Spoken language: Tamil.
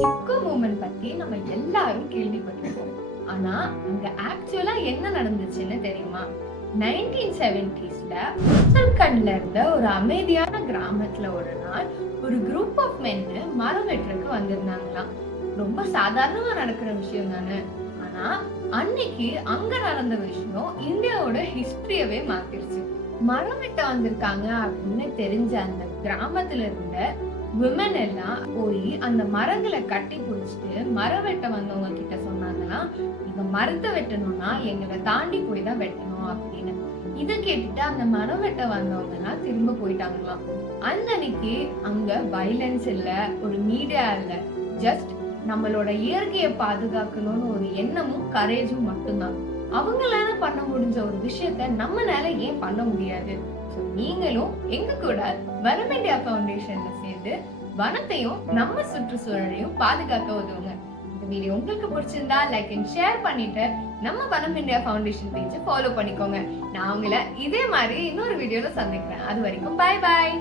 சிப்கோ மூவ்மெண்ட் பத்தி நம்ம எல்லாரும் கேள்விப்பட்டிருக்கோம். ஆனா அங்க ஆக்சுவலா என்ன நடந்துச்சுன்னு தெரியுமா? 1970ஸ்ல உத்தரகண்ட்ல இருந்த ஒரு அமைதியான கிராமத்துல ஒரு நாள் ஒரு குரூப் ஆஃப் மென் மரம் வெட்டுறதுக்கு வந்திருந்தாங்களாம். ரொம்ப சாதாரணமா நடக்கிற விஷயம் தானே. ஆனா அன்னைக்கு அங்க நடந்த விஷயம் இந்தியாவோட ஹிஸ்டரியவே மாத்திருச்சு. மரம் வெட்ட வந்திருக்காங்க அப்படின்னு தெரிஞ்ச அந்த கிராமத்துல இருந்த விமன் எல்லாம் போய் அந்த மரங்களை கட்டி புடிச்சிட்டு மரம் வெட்ட வந்தவங்க கிட்ட சொன்னாங்களாம், நீங்க மரத்தை வெட்டணும்னா எங்களை தாண்டி போய் தான் வெட்டணும் அப்படின்னு. இத கேட்டுட்டு அந்த மரம் வெட்ட வந்தவங்க எல்லாம் திரும்ப போயிட்டாங்களாம். அந்த அன்னைக்கு அங்க வயலன்ஸ் இல்ல, ஒரு மீடியா இல்ல, ஜஸ்ட் நம்மளோட இயற்கையை பாதுகாக்கணும்னு ஒரு எண்ணமும் கரேஜும் மட்டும்தான். அவங்களால பண்ண முடிஞ்ச ஒரு விஷயத்த நம்மளால ஏன் பண்ண முடியாது? நீங்களும் எங்க கூட வனம் இந்தியா ஃபவுண்டேஷன்ல சேர்ந்து வனத்தையும் நம்ம சுற்றுச்சூழலையும் பாதுகாக்க உதவுங்க. இந்த வீடியோ உங்களுக்கு பிடிச்சிருந்தா லைக் அண்ட் ஷேர் பண்ணிட்டு நம்ம வனம் இந்தியா ஃபவுண்டேஷன் பேஜை ஃபாலோ பண்ணிக்கோங்க. நான் உங்களை இதே மாதிரி இன்னொரு வீடியோல சந்திக்கிறேன். அது வரைக்கும் பாய் பாய்.